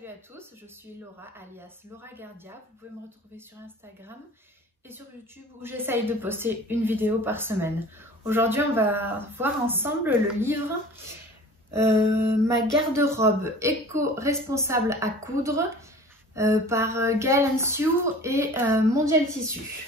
Salut à tous, je suis Laura alias Laura Gardia. Vous pouvez me retrouver sur Instagram et sur YouTube où j'essaye de poster une vidéo par semaine. Aujourd'hui, on va voir ensemble le livre Ma garde-robe éco-responsable à coudre par Gaëlle Sioux et Mondial Tissu.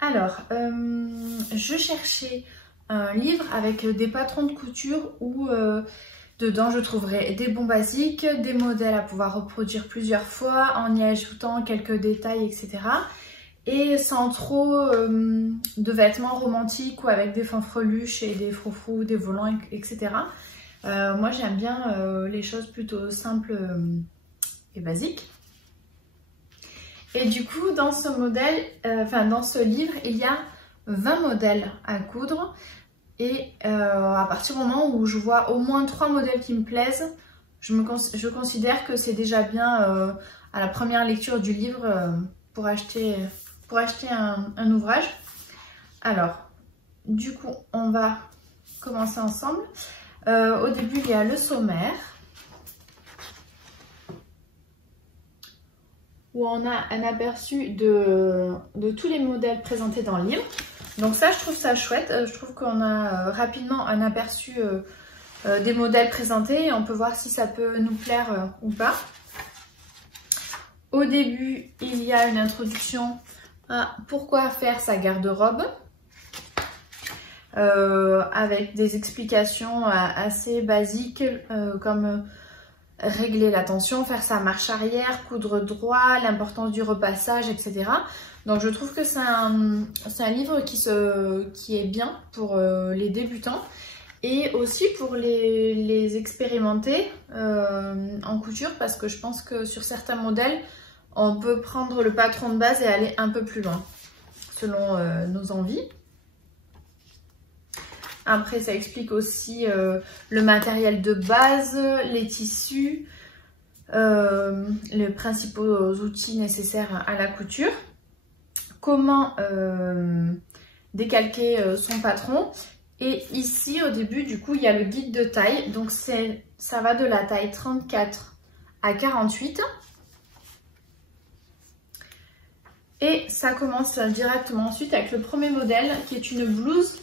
Alors, je cherchais un livre avec des patrons de couture où dedans je trouverais des bons basiques, des modèles à pouvoir reproduire plusieurs fois en y ajoutant quelques détails, etc. Et sans trop de vêtements romantiques ou avec des fanfreluches et des froufrous, des volants, etc. Moi j'aime bien les choses plutôt simples et basiques. Et du coup, dans ce modèle, dans ce livre, il y a 20 modèles à coudre. Et à partir du moment où je vois au moins 3 modèles qui me plaisent, je considère que c'est déjà bien à la première lecture du livre pour acheter un ouvrage. Alors, du coup, on va commencer ensemble. Au début, il y a le sommaire, où on a un aperçu de tous les modèles présentés dans le livre. Donc ça, je trouve ça chouette. Je trouve qu'on a rapidement un aperçu des modèles présentés et on peut voir si ça peut nous plaire ou pas. Au début, il y a une introduction à pourquoi faire sa garde-robe avec des explications assez basiques comme régler la tension, faire sa marche arrière, coudre droit, l'importance du repassage, etc. Donc je trouve que c'est un livre qui est bien pour les débutants et aussi pour les expérimenter en couture, parce que je pense que sur certains modèles, on peut prendre le patron de base et aller un peu plus loin selon nos envies. Après, ça explique aussi le matériel de base, les tissus, les principaux outils nécessaires à la couture, comment décalquer son patron. Et ici, au début, du coup, il y a le guide de taille. Donc, ça va de la taille 34 à 48. Et ça commence directement ensuite avec le premier modèle qui est une blouse.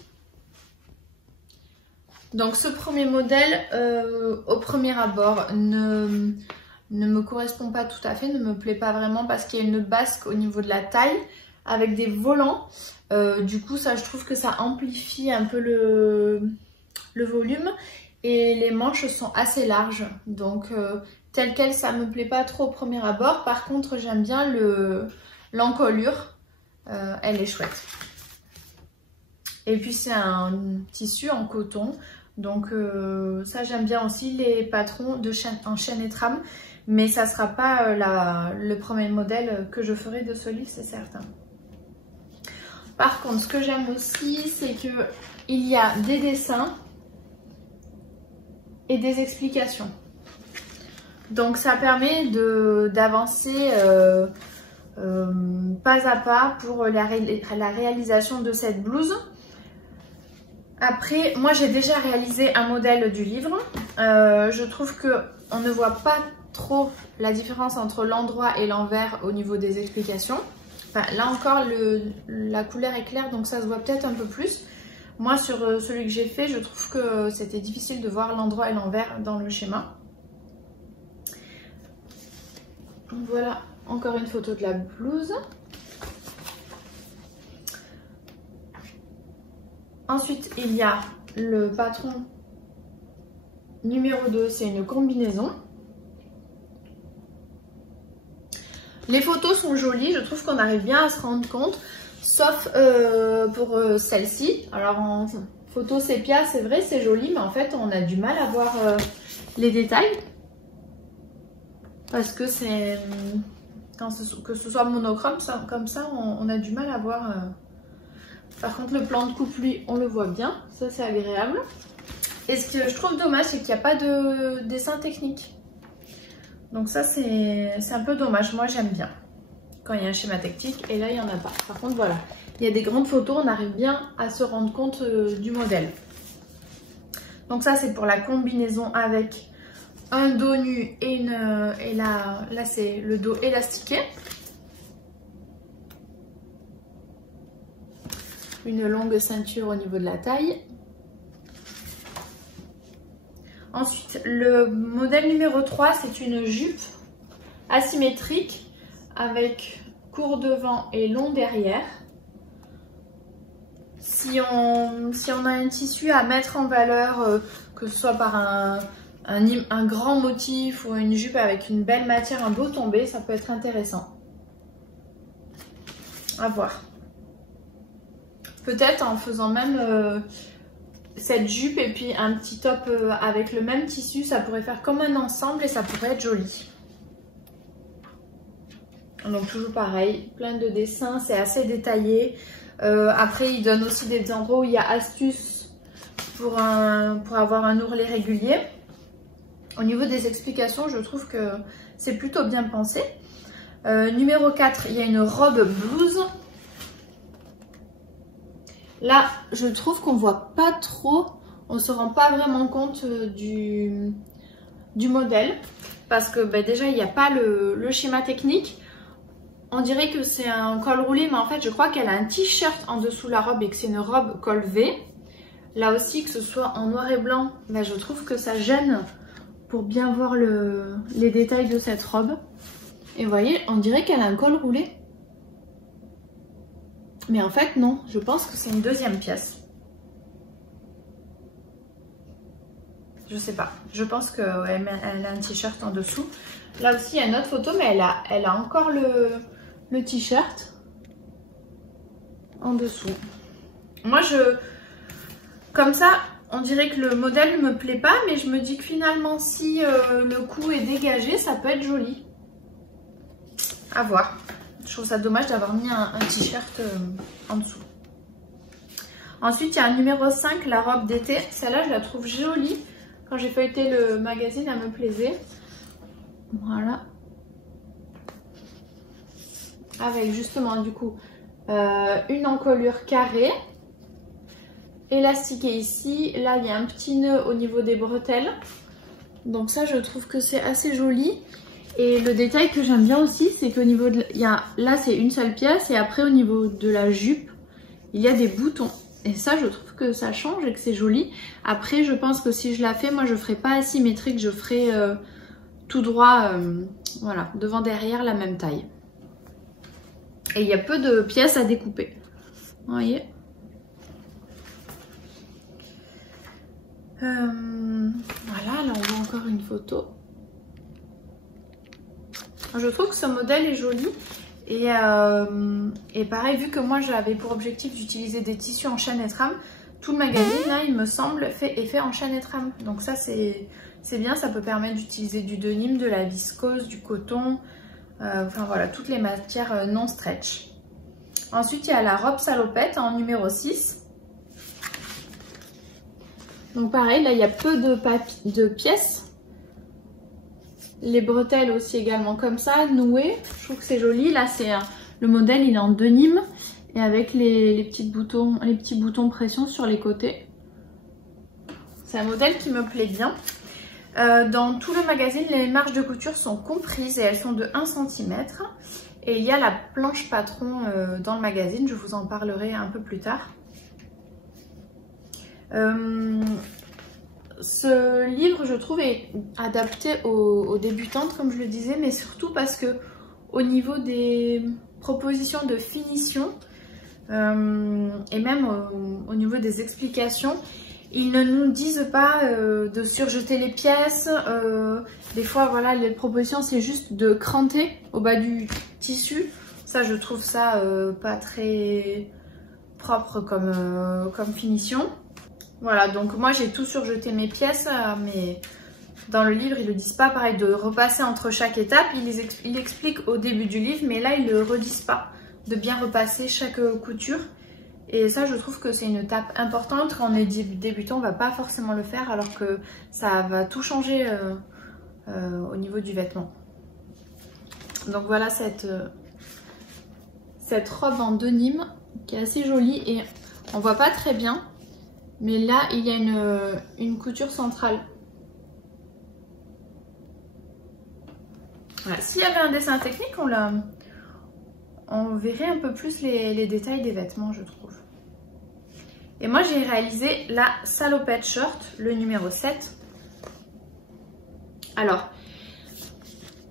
Donc ce premier modèle, au premier abord, ne me correspond pas tout à fait, ne me plaît pas vraiment parce qu'il y a une basque au niveau de la taille avec des volants. Du coup, ça, je trouve que ça amplifie un peu le volume et les manches sont assez larges. Donc tel quel, ça me plaît pas trop au premier abord. Par contre, j'aime bien l'encolure, elle est chouette. Et puis c'est un tissu en coton. Donc ça j'aime bien aussi, les patrons en chaîne et trame, mais ça ne sera pas le premier modèle que je ferai de ce livre, c'est certain. Par contre, ce que j'aime aussi, c'est qu'il y a des dessins et des explications. Donc ça permet d'avancer pas à pas pour la réalisation de cette blouse. Après, moi j'ai déjà réalisé un modèle du livre. Je trouve qu'on ne voit pas trop la différence entre l'endroit et l'envers au niveau des explications. Enfin, là encore, la couleur est claire, donc ça se voit peut-être un peu plus. Moi, sur celui que j'ai fait, je trouve que c'était difficile de voir l'endroit et l'envers dans le schéma. Voilà, encore une photo de la blouse. Ensuite, il y a le patron numéro 2, c'est une combinaison. Les photos sont jolies, je trouve qu'on arrive bien à se rendre compte, sauf pour celle-ci. Alors en photo sépia, c'est vrai, c'est joli, mais en fait, on a du mal à voir les détails. Parce que que ce soit monochrome, comme ça, on a du mal à voir. Par contre, le plan de coupe, lui, on le voit bien. Ça, c'est agréable. Et ce que je trouve dommage, c'est qu'il n'y a pas de dessin technique. Donc ça, c'est un peu dommage. Moi, j'aime bien quand il y a un schéma technique. Et là, il n'y en a pas. Par contre, voilà. Il y a des grandes photos. On arrive bien à se rendre compte du modèle. Donc ça, c'est pour la combinaison avec un dos nu et là c'est le dos élastiqué. Une longue ceinture au niveau de la taille. Ensuite, le modèle numéro 3, c'est une jupe asymétrique avec court devant et long derrière. Si on a un tissu à mettre en valeur, que ce soit par un grand motif ou une jupe avec une belle matière, un beau tombé, ça peut être intéressant. À voir. Peut-être en faisant même cette jupe et puis un petit top avec le même tissu, ça pourrait faire comme un ensemble et ça pourrait être joli. Donc toujours pareil, plein de dessins, c'est assez détaillé. Après, il donne aussi des endroits où il y a astuces pour avoir un ourlet régulier. Au niveau des explications, je trouve que c'est plutôt bien pensé. Numéro 4, il y a une robe blouse. Là, je trouve qu'on voit pas trop, on ne se rend pas vraiment compte du modèle. Parce que déjà, il n'y a pas le schéma technique. On dirait que c'est un col roulé, mais en fait, je crois qu'elle a un t-shirt en dessous la robe et que c'est une robe col V. Là aussi, que ce soit en noir et blanc, je trouve que ça gêne pour bien voir les détails de cette robe. Et vous voyez, on dirait qu'elle a un col roulé. Mais en fait, non. Je pense que c'est une deuxième pièce. Je sais pas. Je pense qu'elle a un t-shirt en dessous. Là aussi, il y a une autre photo, mais elle a encore le t-shirt en dessous. Moi, comme ça, on dirait que le modèle ne me plaît pas, mais je me dis que finalement, si le cou est dégagé, ça peut être joli. À voir. Je trouve ça dommage d'avoir mis un t-shirt en dessous. Ensuite, il y a un numéro 5, la robe d'été. Celle-là, je la trouve jolie. Quand j'ai feuilleté le magazine, elle me plaisait. Voilà. Avec justement, du coup, une encolure carrée. Élastiquée ici. Là, il y a un petit nœud au niveau des bretelles. Donc ça, je trouve que c'est assez joli. Et le détail que j'aime bien aussi, c'est qu'au niveau de... Là, c'est une seule pièce. Et après, au niveau de la jupe, il y a des boutons. Et ça, je trouve que ça change et que c'est joli. Après, je pense que si je la fais, moi, je ne ferai pas asymétrique. Je ferai tout droit, voilà, devant, derrière, la même taille. Et il y a peu de pièces à découper. Vous voyez ? Voilà, là, on voit encore une photo. Je trouve que ce modèle est joli. Et pareil, vu que moi j'avais pour objectif d'utiliser des tissus en chaîne et trame, tout le magazine là, il me semble, est fait en chaîne et trame. Donc ça c'est bien, ça peut permettre d'utiliser du denim, de la viscose, du coton, enfin voilà, toutes les matières non stretch. Ensuite il y a la robe salopette en numéro 6. Donc pareil, là il y a peu de pièces. Les bretelles aussi également comme ça, nouées. Je trouve que c'est joli. Là, le modèle, il est en denim et avec les petits boutons pression sur les côtés. C'est un modèle qui me plaît bien. Dans tout le magazine, les marges de couture sont comprises et elles sont de 1 cm. Et il y a la planche patron dans le magazine. Je vous en parlerai un peu plus tard. Ce livre, je trouve, est adapté aux débutantes, comme je le disais, mais surtout parce que au niveau des propositions de finition et même au niveau des explications, ils ne nous disent pas de surjeter les pièces. Des fois, voilà, les propositions, c'est juste de cranter au bas du tissu. Ça, je trouve ça pas très propre comme finition. Voilà, donc moi j'ai tout surjeté mes pièces, dans le livre, ils le disent pas, pareil, de repasser entre chaque étape. Ils l'expliquent au début du livre, mais là, ils le redisent pas, de bien repasser chaque couture. Et ça, je trouve que c'est une étape importante. Quand on est débutant, on va pas forcément le faire, alors que ça va tout changer au niveau du vêtement. Donc voilà cette robe en denim qui est assez jolie et on voit pas très bien, mais là il y a une couture centrale. Voilà. S'il y avait un dessin technique, on verrait un peu plus les détails des vêtements, je trouve. Et moi j'ai réalisé la salopette short, le numéro 7. Alors,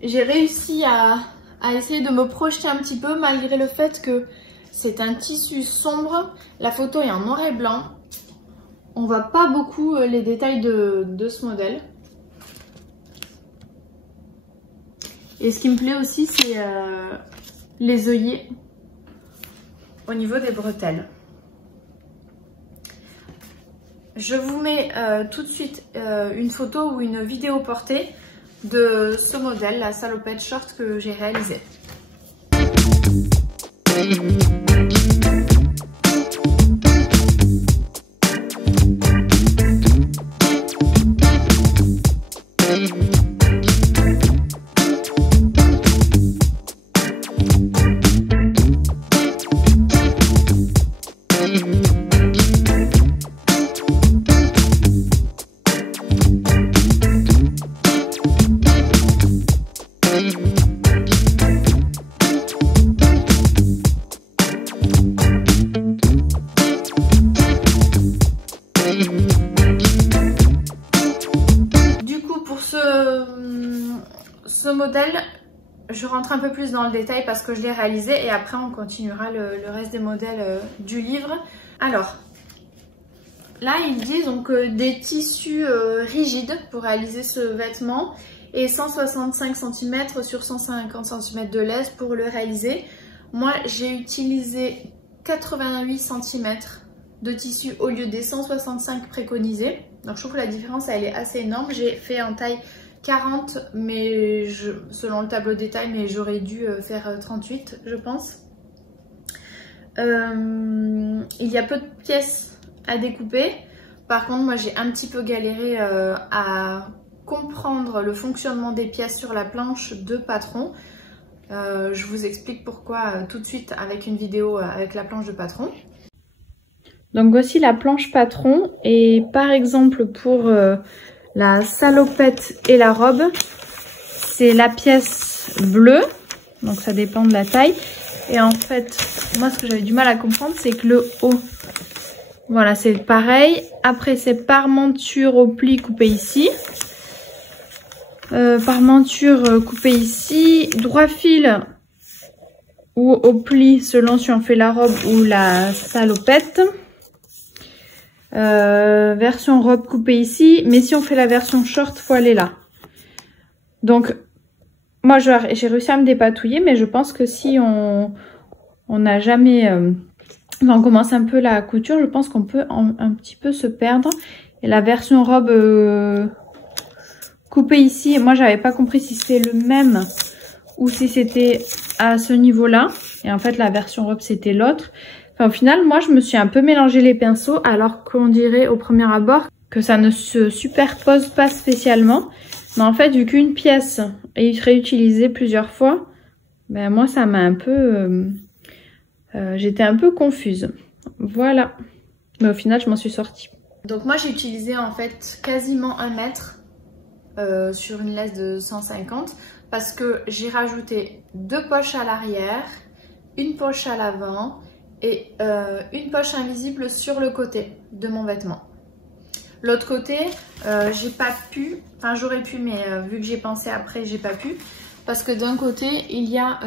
j'ai réussi à essayer de me projeter un petit peu malgré le fait que c'est un tissu sombre. La photo est en noir et blanc. On voit pas beaucoup les détails de ce modèle. Et ce qui me plaît aussi, c'est les œillets au niveau des bretelles. Je vous mets tout de suite une photo ou une vidéo portée de ce modèle, la salopette short que j'ai réalisée. Ce modèle, je rentre un peu plus dans le détail parce que je l'ai réalisé et après on continuera le reste des modèles du livre. Alors, là ils disent donc des tissus rigides pour réaliser ce vêtement et 165 cm sur 150 cm de laisse pour le réaliser. Moi j'ai utilisé 88 cm de tissu au lieu des 165 préconisés. Donc je trouve que la différence elle est assez énorme. J'ai fait en taille 40 mais selon le tableau détail, mais j'aurais dû faire 38 je pense. Il y a peu de pièces à découper. Par contre moi j'ai un petit peu galéré à comprendre le fonctionnement des pièces sur la planche de Patron. Je vous explique pourquoi tout de suite avec une vidéo avec la planche de Patron. Donc voici la planche Patron et par exemple pour la salopette et la robe, c'est la pièce bleue, donc ça dépend de la taille. Et en fait, moi ce que j'avais du mal à comprendre, c'est que le haut, voilà, c'est pareil. Après c'est parmenture au pli coupé ici. Parmenture coupée ici, droit fil ou au pli selon si on fait la robe ou la salopette. Version robe coupée ici, mais si on fait la version short, faut aller là. Donc moi j'ai réussi à me dépatouiller, mais je pense que si on n'a jamais on commence un peu la couture, je pense qu'on peut un petit peu se perdre. Et la version robe coupée ici, moi j'avais pas compris si c'était le même ou si c'était à ce niveau là, et en fait la version robe c'était l'autre. Enfin, au final, moi, je me suis un peu mélangé les pinceaux alors qu'on dirait au premier abord que ça ne se superpose pas spécialement. Mais en fait, vu qu'une pièce est réutilisée plusieurs fois, ben moi, ça m'a un peu... j'étais un peu confuse. Voilà. Mais au final, je m'en suis sortie. Donc moi, j'ai utilisé en fait quasiment 1 mètre sur une laisse de 150 parce que j'ai rajouté 2 poches à l'arrière, une poche à l'avant et une poche invisible sur le côté de mon vêtement. L'autre côté, j'ai pas pu, enfin j'aurais pu, mais vu que j'ai pensé après, j'ai pas pu. Parce que d'un côté, il y a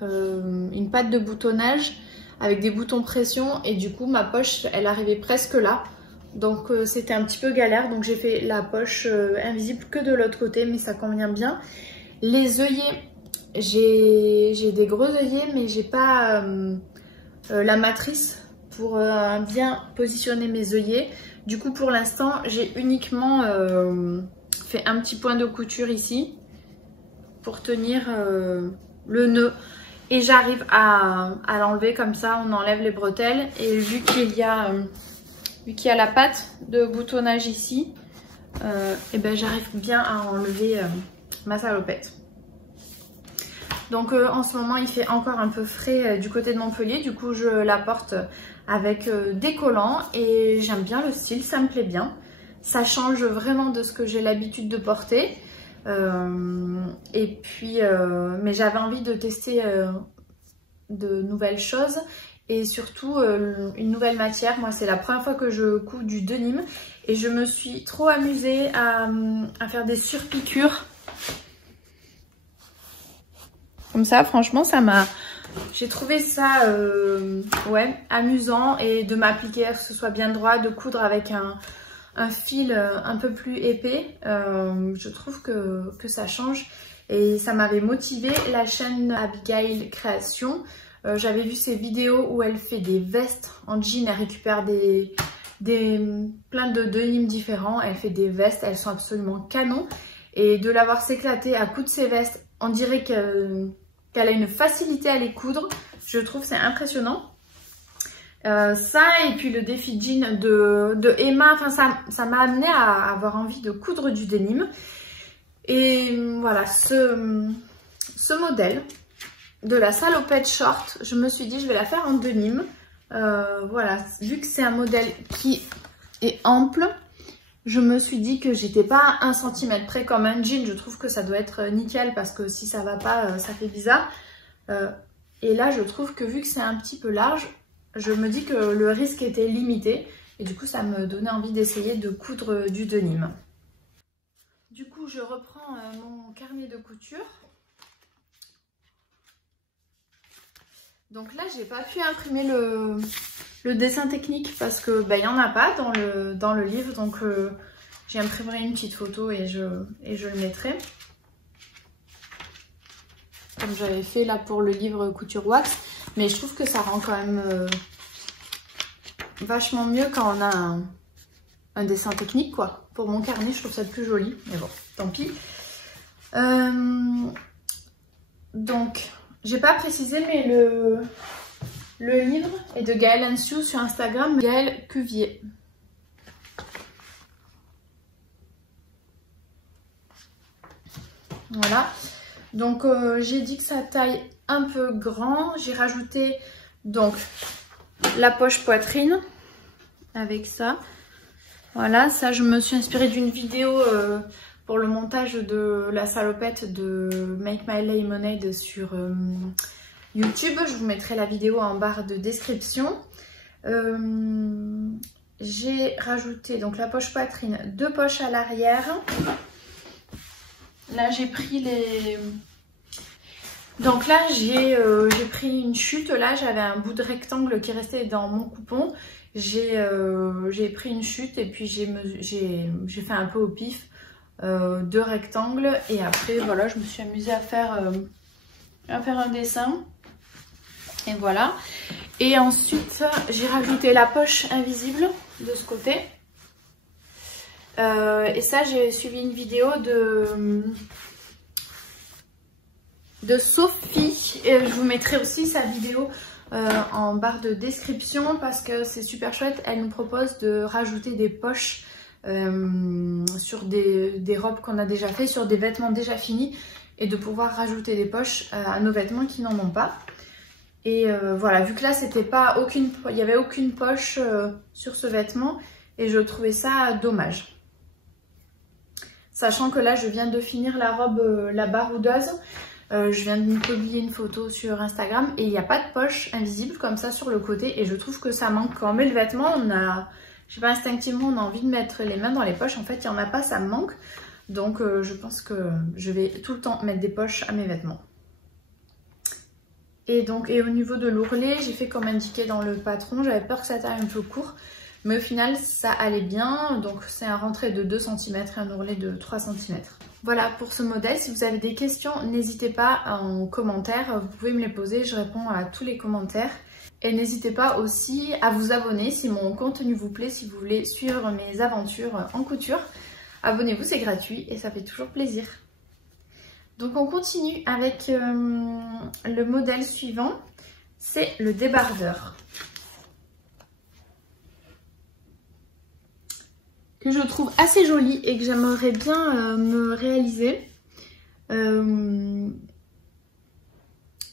une patte de boutonnage avec des boutons pression et du coup ma poche, elle arrivait presque là. Donc c'était un petit peu galère, donc j'ai fait la poche invisible que de l'autre côté, mais ça convient bien. Les œillets, j'ai des gros œillets, mais j'ai pas la matrice pour bien positionner mes œillets. Du coup pour l'instant j'ai uniquement fait un petit point de couture ici pour tenir le nœud. Et j'arrive à l'enlever comme ça, on enlève les bretelles. Et vu qu'il y a la patte de boutonnage ici, et ben j'arrive bien à enlever ma salopette. Donc en ce moment il fait encore un peu frais du côté de Montpellier, du coup je la porte avec des collants et j'aime bien le style, ça me plaît bien. Ça change vraiment de ce que j'ai l'habitude de porter. Et puis mais j'avais envie de tester de nouvelles choses et surtout une nouvelle matière. Moi c'est la première fois que je couds du denim et je me suis trop amusée à faire des surpiqûres comme ça. Franchement j'ai trouvé ça ouais, amusant, et de m'appliquer à ce que ce soit bien droit, de coudre avec un fil un peu plus épais. Je trouve que ça change et ça m'avait motivée. La chaîne Abigail Création, j'avais vu ses vidéos où elle fait des vestes en jean, elle récupère plein de denims différents, elle fait des vestes, elles sont absolument canon. Et de l'avoir s'éclater à coudre ses vestes, on dirait qu'elle a une facilité à les coudre, je trouve c'est impressionnant. Ça et puis le défi jean de Emma, enfin ça m'a amené à avoir envie de coudre du denim. Et voilà, ce modèle de la salopette short, je me suis dit je vais la faire en denim. Voilà, vu que c'est un modèle qui est ample, je me suis dit que j'étais pas à 1 cm près comme un jean. Je trouve que ça doit être nickel parce que si ça va pas, ça fait bizarre. Et là, je trouve que vu que c'est un petit peu large, je me dis que le risque était limité. Et du coup, ça me donnait envie d'essayer de coudre du denim. Du coup, je reprends mon carnet de couture. Donc là, j'ai pas pu imprimer le dessin technique parce que il y en a pas dans le livre. Donc j'imprimerai une petite photo et je le mettrai. Comme j'avais fait là pour le livre couture wax. Mais je trouve que ça rend quand même vachement mieux quand on a un dessin technique, quoi. Pour mon carnet, je trouve ça plus joli. Mais bon, tant pis. Donc, j'ai pas précisé, mais le livre est de Gaëlle Ensue sur Instagram, Gaëlle Cuvier. Voilà. Donc, j'ai dit que ça taille un peu grand. J'ai rajouté donc la poche poitrine avec ça. Voilà, ça je me suis inspirée d'une vidéo pour le montage de la salopette de Make My Lemonade sur YouTube. Je vous mettrai la vidéo en barre de description. J'ai rajouté donc la poche poitrine, 2 poches à l'arrière. Là j'ai pris les... Donc là j'ai pris une chute, là j'avais un bout de rectangle qui restait dans mon coupon. J'ai pris une chute et puis j'ai fait un peu au pif 2 rectangles. Et après voilà, je me suis amusée à faire un dessin. Et voilà. Et ensuite j'ai rajouté la poche invisible de ce côté. Et ça j'ai suivi une vidéo de Sophie, et je vous mettrai aussi sa vidéo en barre de description parce que c'est super chouette. Elle nous propose de rajouter des poches sur des robes qu'on a déjà fait, sur des vêtements déjà finis, et de pouvoir rajouter des poches à nos vêtements qui n'en ont pas. Et voilà, vu que là il n'y avait aucune poche sur ce vêtement, et je trouvais ça dommage. Sachant que là je viens de finir la robe, la baroudeuse. Je viens de publier une photo sur Instagram et il n'y a pas de poche invisible comme ça sur le côté, et je trouve que ça manque. Quand on met le vêtement, je sais pas, instinctivement on a envie de mettre les mains dans les poches. En fait il n'y en a pas, ça me manque. Donc je pense que je vais tout le temps mettre des poches à mes vêtements. Et au niveau de l'ourlet, j'ai fait comme indiqué dans le patron. J'avais peur que ça taille un peu court, mais au final ça allait bien. Donc c'est un rentré de 2 cm et un ourlet de 3 cm. Voilà pour ce modèle. Si vous avez des questions, n'hésitez pas en commentaire. Vous pouvez me les poser, je réponds à tous les commentaires. Et n'hésitez pas aussi à vous abonner si mon contenu vous plaît, si vous voulez suivre mes aventures en couture. Abonnez-vous, c'est gratuit et ça fait toujours plaisir. Donc on continue avec le modèle suivant, c'est le débardeur. Que je trouve assez joli et que j'aimerais bien me réaliser.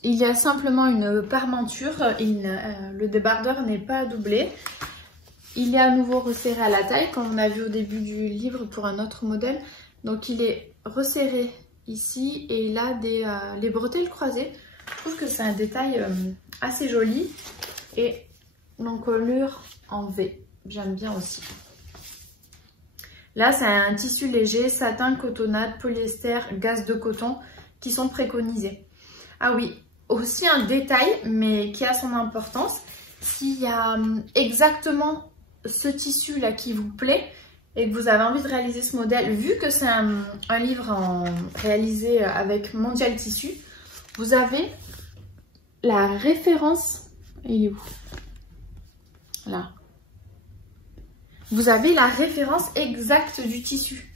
Il y a simplement une parmenture, le débardeur n'est pas doublé. Il est à nouveau resserré à la taille, comme on a vu au début du livre pour un autre modèle. Donc il est resserré ici et il a les bretelles croisées. Je trouve que c'est un détail assez joli. Et l'encolure en V, j'aime bien aussi. Là, c'est un tissu léger, satin, cotonnade, polyester, gaze de coton qui sont préconisés. Ah oui, aussi un détail, mais qui a son importance. S'il y a exactement ce tissu-là qui vous plaît et que vous avez envie de réaliser ce modèle, vu que c'est un livre réalisé avec Mondial Tissu, vous avez la référence. Il est où? Là. Vous avez la référence exacte du tissu.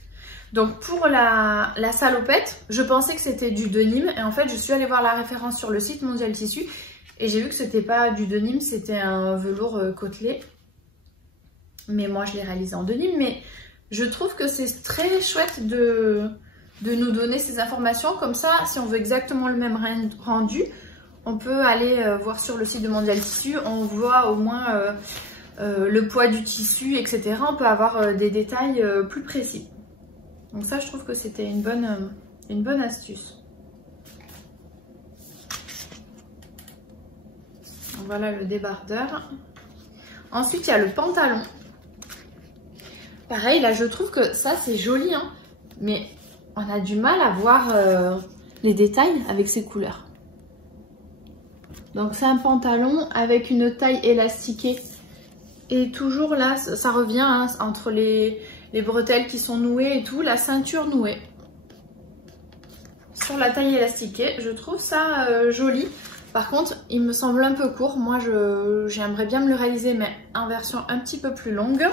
Donc pour la salopette, je pensais que c'était du denim et en fait je suis allée voir la référence sur le site Mondial Tissu et j'ai vu que c'était pas du denim, c'était un velours côtelé. Mais moi je l'ai réalisé en denim, mais je trouve que c'est très chouette de nous donner ces informations. Comme ça, si on veut exactement le même rendu, on peut aller voir sur le site de Mondial Tissu, on voit au moins le poids du tissu, etc. On peut avoir des détails plus précis. Donc ça, je trouve que c'était une bonne astuce. Voilà le débardeur. Ensuite, il y a le pantalon. Pareil, là, je trouve que ça, c'est joli, hein, mais on a du mal à voir les détails avec ces couleurs. Donc, c'est un pantalon avec une taille élastiquée. Et toujours là, ça revient hein, entre les bretelles qui sont nouées et tout, la ceinture nouée. Sur la taille élastiquée, je trouve ça joli. Par contre, il me semble un peu court. Moi, j'aimerais bien me le réaliser, mais en version un petit peu plus longue.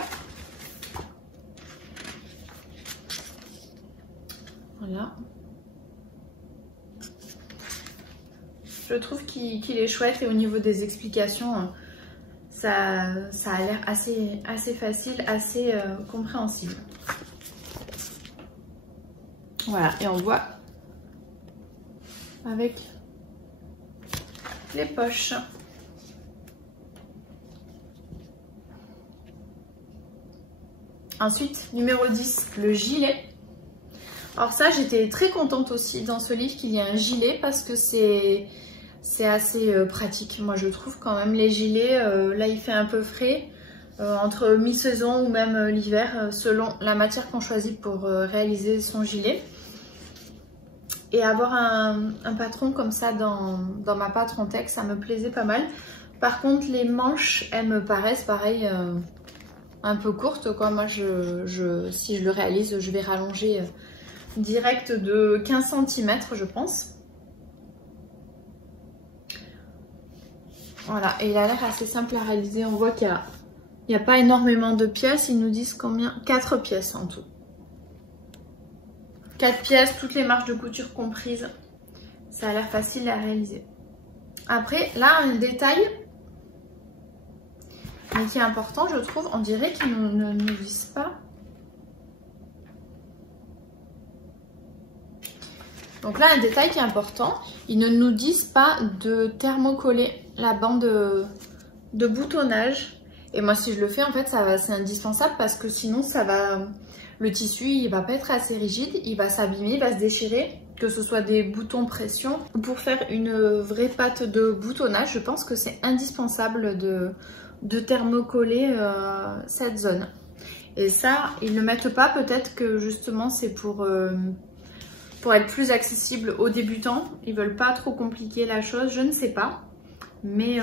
Voilà. Je trouve qu'il est chouette et au niveau des explications, ça a l'air assez facile, assez compréhensible. Voilà, et on voit avec les poches. Ensuite, numéro 10, le gilet. Alors ça, j'étais très contente aussi dans ce livre qu'il y ait un gilet parce que c'est assez pratique. Moi, je trouve quand même les gilets, là il fait un peu frais, entre mi-saison ou même l'hiver, selon la matière qu'on choisit pour réaliser son gilet. Et avoir un patron comme ça dans ma Patron-Tex, ça me plaisait pas mal. Par contre, les manches, elles me paraissent pareil, un peu courtes, quoi. Moi, si je le réalise, je vais rallonger direct de 15 cm, je pense. Voilà, et il a l'air assez simple à réaliser. On voit qu'il n'y a pas énormément de pièces. Ils nous disent combien? 4 pièces en tout. 4 pièces, toutes les marges de couture comprises. Ça a l'air facile à réaliser. Après, là, un détail, mais qui est important, je trouve. On dirait qu'ils ne nous disent pas. Donc là, un détail qui est important, ils ne nous disent pas de thermocoller la bande de boutonnage. Et moi, si je le fais, en fait, c'est indispensable parce que sinon, le tissu, il va pas être assez rigide, il va s'abîmer, il va se déchirer, que ce soit des boutons pression. Pour faire une vraie pâte de boutonnage, je pense que c'est indispensable de thermocoller cette zone. Et ça, ils ne le mettent pas, peut-être que justement, c'est pour être plus accessible aux débutants. Ils veulent pas trop compliquer la chose, je ne sais pas. Mais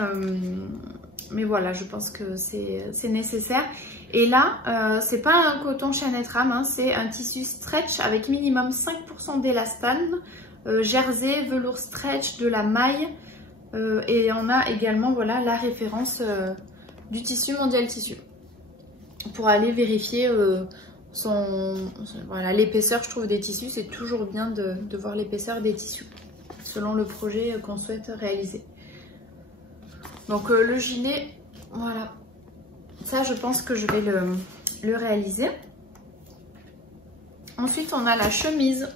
Mais voilà, je pense que c'est nécessaire. Et là, c'est pas un coton Chaînette Rame, hein, c'est un tissu stretch avec minimum 5% d'élastane, jersey, velours stretch, de la maille. Et on a également voilà, la référence du tissu Mondial Tissu. Pour aller vérifier voilà, l'épaisseur, je trouve, des tissus. C'est toujours bien de voir l'épaisseur des tissus, selon le projet qu'on souhaite réaliser. Donc le gilet, voilà. Ça, je pense que je vais le réaliser. Ensuite, on a la chemise.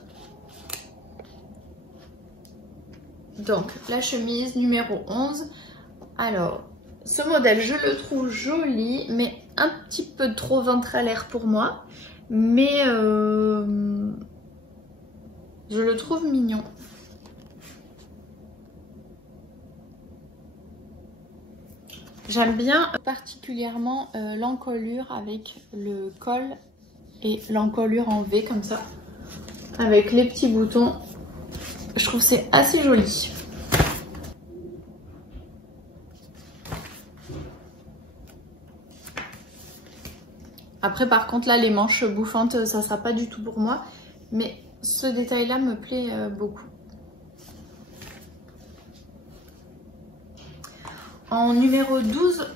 Donc, la chemise numéro 11. Alors, ce modèle, je le trouve joli, mais un petit peu trop ventre à l'air pour moi. Mais je le trouve mignon. J'aime bien particulièrement l'encolure avec le col et l'encolure en V comme ça, avec les petits boutons. Je trouve que c'est assez joli. Après par contre là les manches bouffantes ça sera pas du tout pour moi, mais ce détail là me plaît beaucoup. En numéro 12,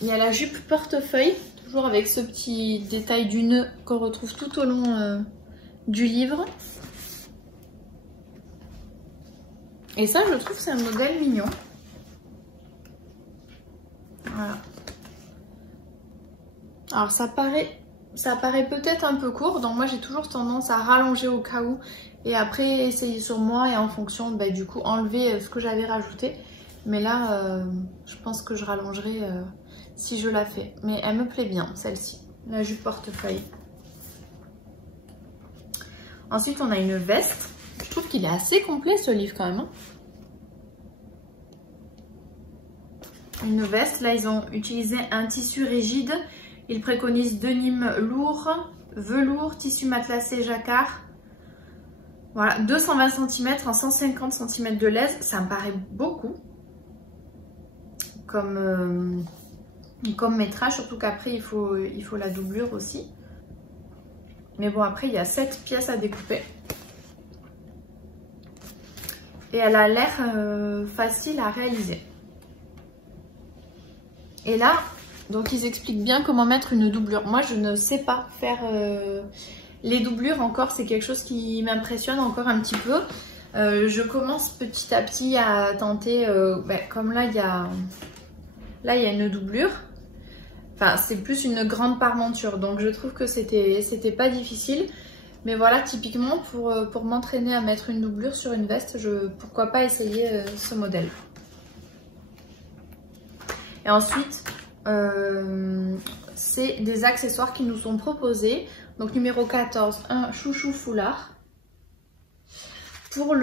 il y a la jupe portefeuille, toujours avec ce petit détail du nœud qu'on retrouve tout au long du livre. Et ça, je trouve que c'est un modèle mignon. Voilà. Alors ça paraît peut-être un peu court, donc moi j'ai toujours tendance à rallonger au cas où et après essayer sur moi et en fonction du coup enlever ce que j'avais rajouté. Mais là, je pense que je rallongerai si je la fais. Mais elle me plaît bien, celle-ci, la jupe portefeuille. Ensuite, on a une veste. Je trouve qu'il est assez complet, ce livre, quand même. Hein. Une veste. Là, ils ont utilisé un tissu rigide. Ils préconisent denim lourd, velours, tissu matelassé jacquard. Voilà, 220 cm en 150 cm de laise. Ça me paraît beaucoup. Comme métrage, surtout qu'après il faut la doublure aussi. Mais bon, après il y a 7 pièces à découper. Et elle a l'air facile à réaliser. Et là, donc ils expliquent bien comment mettre une doublure. Moi je ne sais pas faire les doublures encore, c'est quelque chose qui m'impressionne encore un petit peu. Je commence petit à petit à tenter, comme là il y a... Là, il y a une doublure. Enfin, c'est plus une grande parmenture. Donc, je trouve que c'était pas difficile. Mais voilà, typiquement, pour m'entraîner à mettre une doublure sur une veste, pourquoi pas essayer ce modèle. Et ensuite, c'est des accessoires qui nous sont proposés. Donc, numéro 14, un chouchou foulard. Pour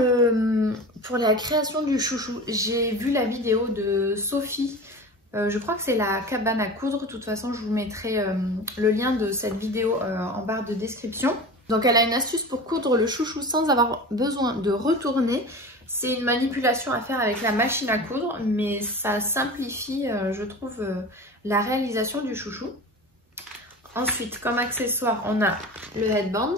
la création du chouchou, j'ai vu la vidéo de Sophie. Je crois que c'est la cabane à coudre. De toute façon, je vous mettrai le lien de cette vidéo en barre de description. Donc, elle a une astuce pour coudre le chouchou sans avoir besoin de retourner. C'est une manipulation à faire avec la machine à coudre, mais ça simplifie, je trouve, la réalisation du chouchou. Ensuite, comme accessoire, on a le headband.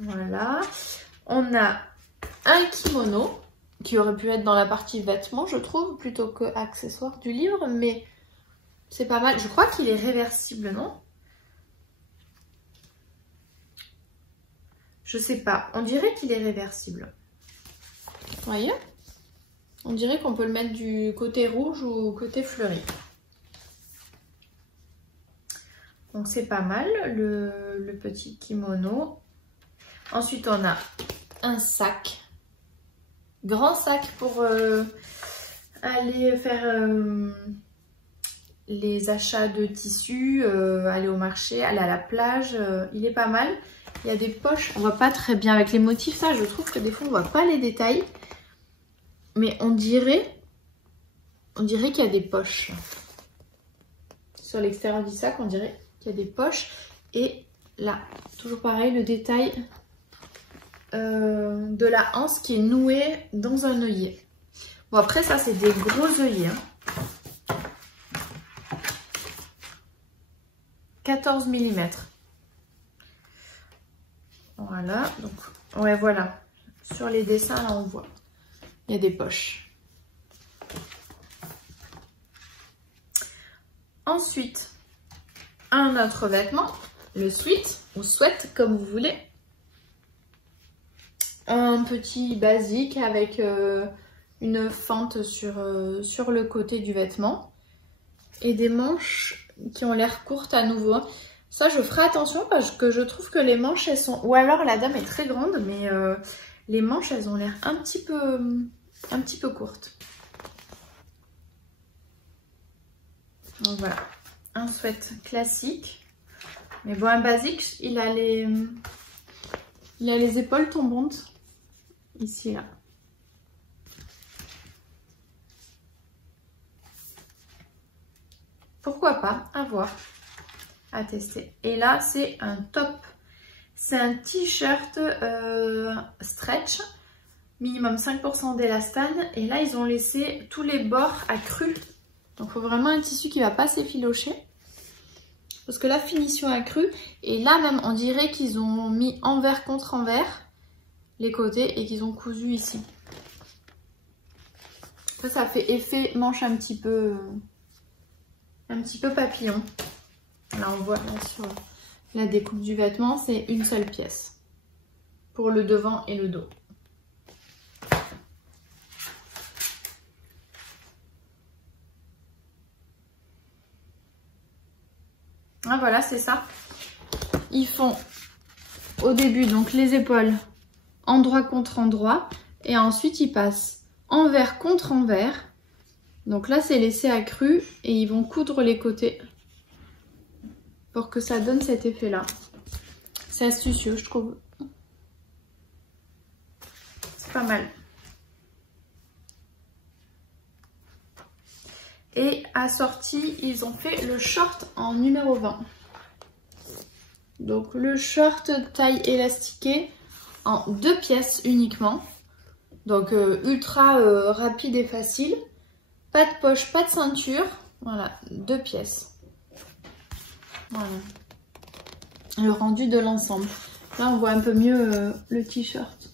Voilà. On a un kimono qui aurait pu être dans la partie vêtements, je trouve, plutôt que accessoire du livre, mais c'est pas mal. Je crois qu'il est réversible, non? Je sais pas. On dirait qu'il est réversible. Vous voyez? On dirait qu'on peut le mettre du côté rouge ou côté fleuri. Donc c'est pas mal, le petit kimono. Ensuite, on a un sac. Grand sac pour aller faire les achats de tissus, aller au marché, aller à la plage. Il est pas mal. Il y a des poches. On voit pas très bien avec les motifs. Ça, je trouve que des fois, on voit pas les détails. Mais on dirait qu'il y a des poches. Sur l'extérieur du sac, on dirait qu'il y a des poches. Et là, toujours pareil, le détail de la anse qui est nouée dans un œillet. Bon, après, ça, c'est des gros œillets. Hein. 14 mm. Voilà. Donc, ouais, voilà. Sur les dessins, là, on voit. Il y a des poches. Ensuite, un autre vêtement. Le sweat ou sweat, comme vous voulez. Un petit basique avec une fente sur le côté du vêtement. Et des manches qui ont l'air courtes à nouveau. Ça, je ferai attention parce que je trouve que les manches, elles sont... Ou alors la dame est très grande, mais les manches, elles ont l'air un petit peu courtes. Donc voilà, un sweat classique. Mais bon, un basique, il a les épaules tombantes. Ici, là. Pourquoi pas, à voir, à tester. Et là, c'est un top. C'est un t-shirt stretch, minimum 5% d'élastane. Et là, ils ont laissé tous les bords à cru. Donc, il faut vraiment un tissu qui ne va pas s'effilocher. Parce que la finition a cru. Et là, même, on dirait qu'ils ont mis envers contre envers les côtés et qu'ils ont cousu ici. Ça fait effet manche un petit peu papillon. Là, on voit là, sur la découpe du vêtement, c'est une seule pièce pour le devant et le dos. Ah, voilà, c'est ça. Ils font au début donc les épaules endroit contre endroit et ensuite ils passent envers contre envers. Donc là, c'est laissé à cru et ils vont coudre les côtés pour que ça donne cet effet-là. C'est astucieux, je trouve. C'est pas mal. Et assorti, ils ont fait le short en numéro 20. Donc le short taille élastiquée en 2 pièces uniquement. Donc ultra rapide et facile. Pas de poche, pas de ceinture. Voilà, 2 pièces. Voilà. Le rendu de l'ensemble. Là, on voit un peu mieux le t-shirt.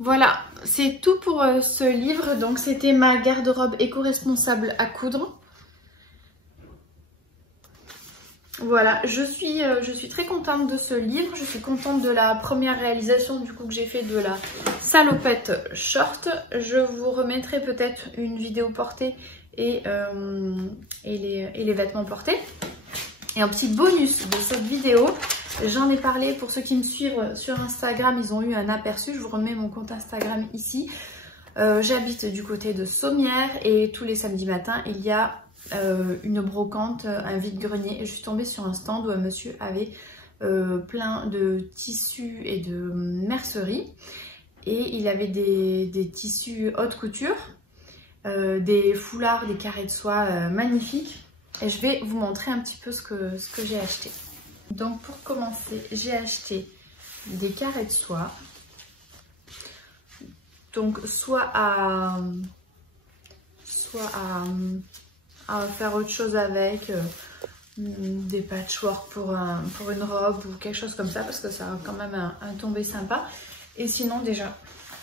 Voilà, c'est tout pour ce livre. Donc, c'était ma garde-robe éco-responsable à coudre. Voilà, je suis très contente de ce livre. Je suis contente de la première réalisation du coup que j'ai fait de la salopette short. Je vous remettrai peut-être une vidéo portée et les vêtements portés. Et un petit bonus de cette vidéo, j'en ai parlé pour ceux qui me suivent sur Instagram, ils ont eu un aperçu. Je vous remets mon compte Instagram ici. J'habite du côté de Sommières et tous les samedis matins, il y a une brocante, un vide-grenier. Je suis tombée sur un stand où un monsieur avait plein de tissus et de mercerie. Et il avait des tissus haute couture, des foulards, des carrés de soie magnifiques. Et je vais vous montrer un petit peu ce que j'ai acheté. Donc pour commencer, j'ai acheté des carrés de soie. Donc soit à faire autre chose avec, des patchwork pour une robe ou quelque chose comme ça, parce que ça a quand même un tombé sympa. Et sinon déjà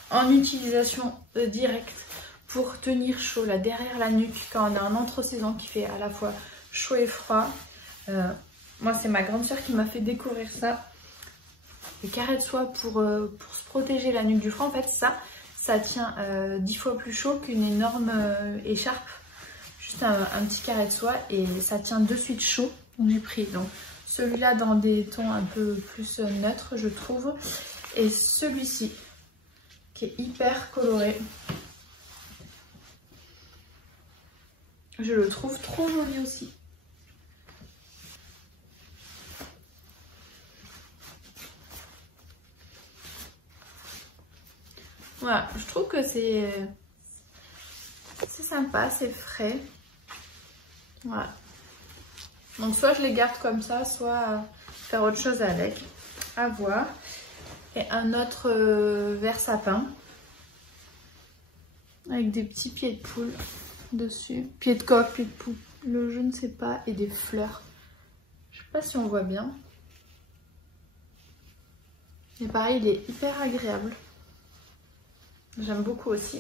en utilisation directe pour tenir chaud là derrière la nuque quand on a un entre-saison qui fait à la fois chaud et froid. Moi c'est ma grande soeur qui m'a fait découvrir ça. Les carrés de soie pour se protéger la nuque du froid. En fait ça tient 10 fois plus chaud qu'une énorme écharpe. Juste un petit carré de soie et ça tient de suite chaud. Donc j'ai pris donc celui-là dans des tons un peu plus neutres je trouve. Et celui-ci qui est hyper coloré. Je le trouve trop joli aussi. Voilà, je trouve que c'est sympa, c'est frais. Voilà. Donc soit je les garde comme ça, soit faire autre chose avec. À voir. Et un autre vert sapin. Avec des petits pieds de poule dessus. Pieds de coq, pieds de poule, je ne sais pas. Et des fleurs. Je sais pas si on voit bien. Et pareil, il est hyper agréable. J'aime beaucoup aussi.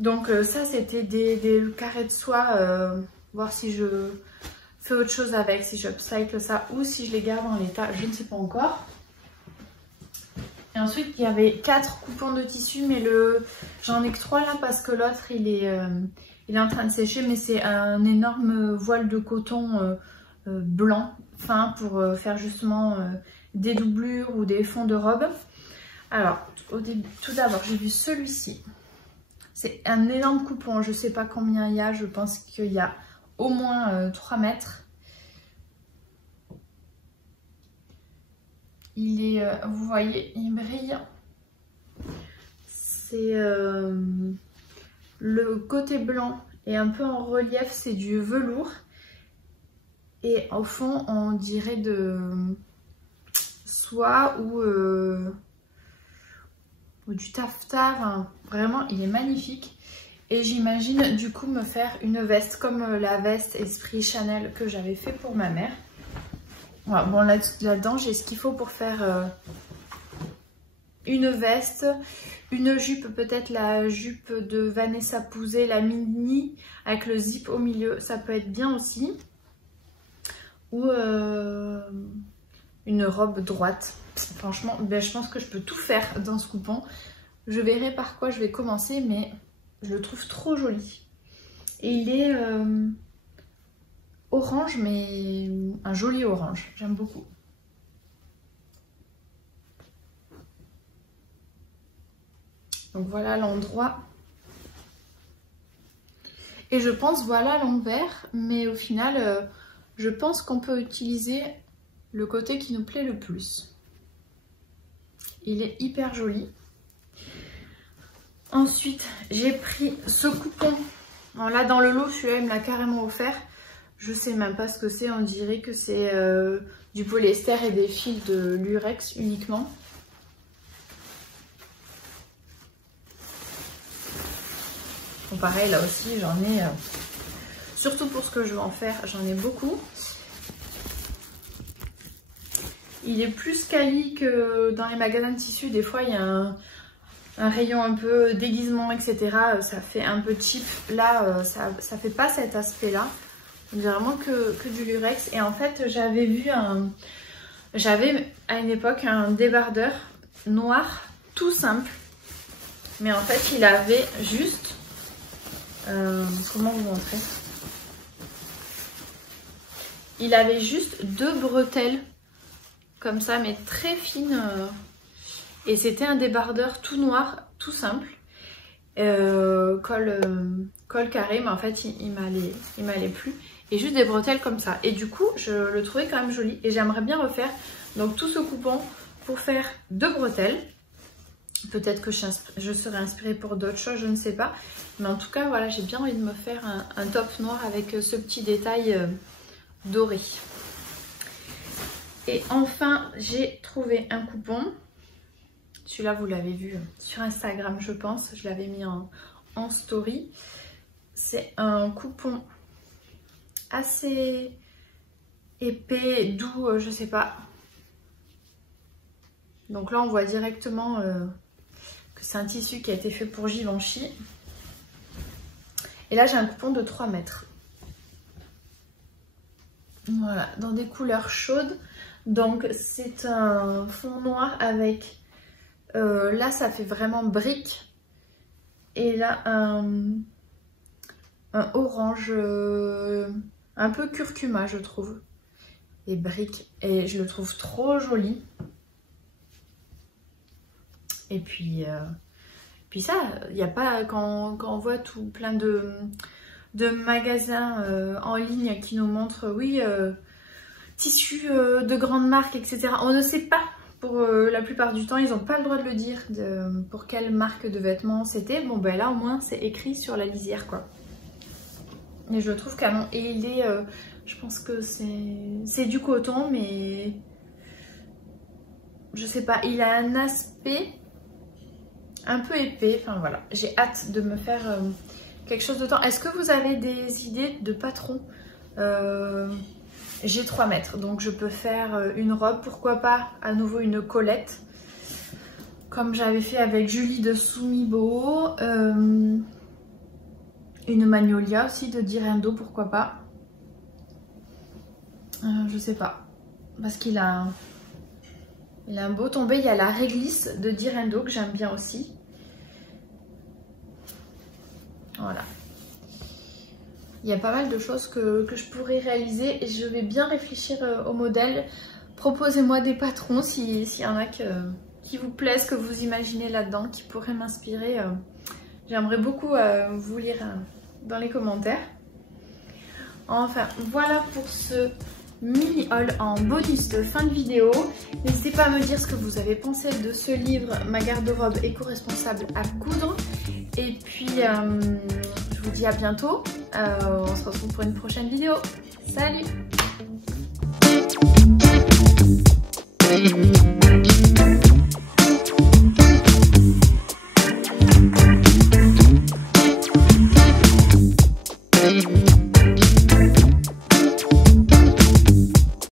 Donc ça, c'était des carrés de soie. Voir si je fais autre chose avec, si je upcycle ça ou si je les garde en l'état, je ne sais pas encore. Et ensuite, il y avait 4 coupons de tissu, mais j'en ai que 3 là parce que l'autre, il est en train de sécher, mais c'est un énorme voile de coton blanc, fin, pour faire justement des doublures ou des fonds de robe. Alors, tout d'abord, j'ai vu celui-ci. C'est un énorme coupon, je ne sais pas combien il y a, je pense qu'il y a au moins 3 mètres. Il est, vous voyez, il brille. C'est le côté blanc est un peu en relief, c'est du velours. Et au fond, on dirait de soie ou du taffetas. Enfin, vraiment, il est magnifique. Et j'imagine du coup me faire une veste comme la veste Esprit Chanel que j'avais fait pour ma mère. Voilà, bon, là-dedans, j'ai ce qu'il faut pour faire une veste, une jupe, peut-être la jupe de Vanessa Pouzet, la mini, avec le zip au milieu, ça peut être bien aussi. Ou une robe droite. Franchement, ben, je pense que je peux tout faire dans ce coupon. Je verrai par quoi je vais commencer, mais je le trouve trop joli. Et il est orange, mais un joli orange. J'aime beaucoup. Donc voilà l'endroit. Et je pense voilà l'envers, mais au final, je pense qu'on peut utiliser le côté qui nous plaît le plus. Il est hyper joli. Ensuite, j'ai pris ce coupon. Alors là, dans le lot, celui-là, il me l'a carrément offert. Je sais même pas ce que c'est. On dirait que c'est du polyester et des fils de lurex uniquement. Bon, pareil, là aussi, j'en ai... surtout pour ce que je veux en faire, j'en ai beaucoup. Il est plus quali que dans les magasins de tissus. Des fois, il y a un rayon un peu déguisement, etc. Ça fait un peu cheap. Là, ça fait pas cet aspect-là. On dirait vraiment que du lurex. Et en fait, j'avais vu j'avais à une époque un débardeur noir tout simple. Mais en fait, il avait juste... comment vous montrer? Il avait juste 2 bretelles comme ça, mais très fines. Et c'était un débardeur tout noir, tout simple. Col carré, mais en fait, il m'allait plus. Et juste des bretelles comme ça. Et du coup, je le trouvais quand même joli. Et j'aimerais bien refaire donc tout ce coupon pour faire 2 bretelles. Peut-être que je serai inspirée pour d'autres choses, je ne sais pas. Mais en tout cas, voilà, j'ai bien envie de me faire un top noir avec ce petit détail doré. Et enfin, j'ai trouvé un coupon. Celui-là, vous l'avez vu sur Instagram, je pense. Je l'avais mis en story. C'est un coupon assez épais, doux, je sais pas. Donc là, on voit directement que c'est un tissu qui a été fait pour Givenchy. Et là, j'ai un coupon de 3 mètres. Voilà, dans des couleurs chaudes. Donc, c'est un fond noir avec... là, ça fait vraiment brique. Et là, un orange un peu curcuma, je trouve. Et brique. Et je le trouve trop joli. Et puis ça, il n'y a pas... Quand on voit tout plein de magasins en ligne qui nous montrent, oui, tissus de grandes marques, etc. On ne sait pas. Pour la plupart du temps, ils n'ont pas le droit de le dire pour quelle marque de vêtements c'était. Bon, ben là, au moins, c'est écrit sur la lisière, quoi. Et je le trouve canon. Et il est, je pense que c'est du coton, mais je sais pas, il a un aspect un peu épais. Enfin voilà, j'ai hâte de me faire quelque chose de temps. Est-ce que vous avez des idées de patrons? J'ai 3 mètres, donc je peux faire une robe, pourquoi pas à nouveau une colette, comme j'avais fait avec Julie de Sumibo, une magnolia aussi de Direndo, pourquoi pas. Je sais pas, parce qu'il a un beau tombé. Il y a la réglisse de Direndo que j'aime bien aussi. Voilà. Il y a pas mal de choses que je pourrais réaliser et je vais bien réfléchir au modèle. Proposez-moi des patrons s'il y en a qui vous plaisent, que vous imaginez là-dedans, qui pourraient m'inspirer. J'aimerais beaucoup vous lire dans les commentaires. Enfin, voilà pour ce mini haul en bonus de fin de vidéo. N'hésitez pas à me dire ce que vous avez pensé de ce livre, Ma garde-robe éco-responsable à coudre. Et puis, je vous dis à bientôt. On se retrouve pour une prochaine vidéo. Salut!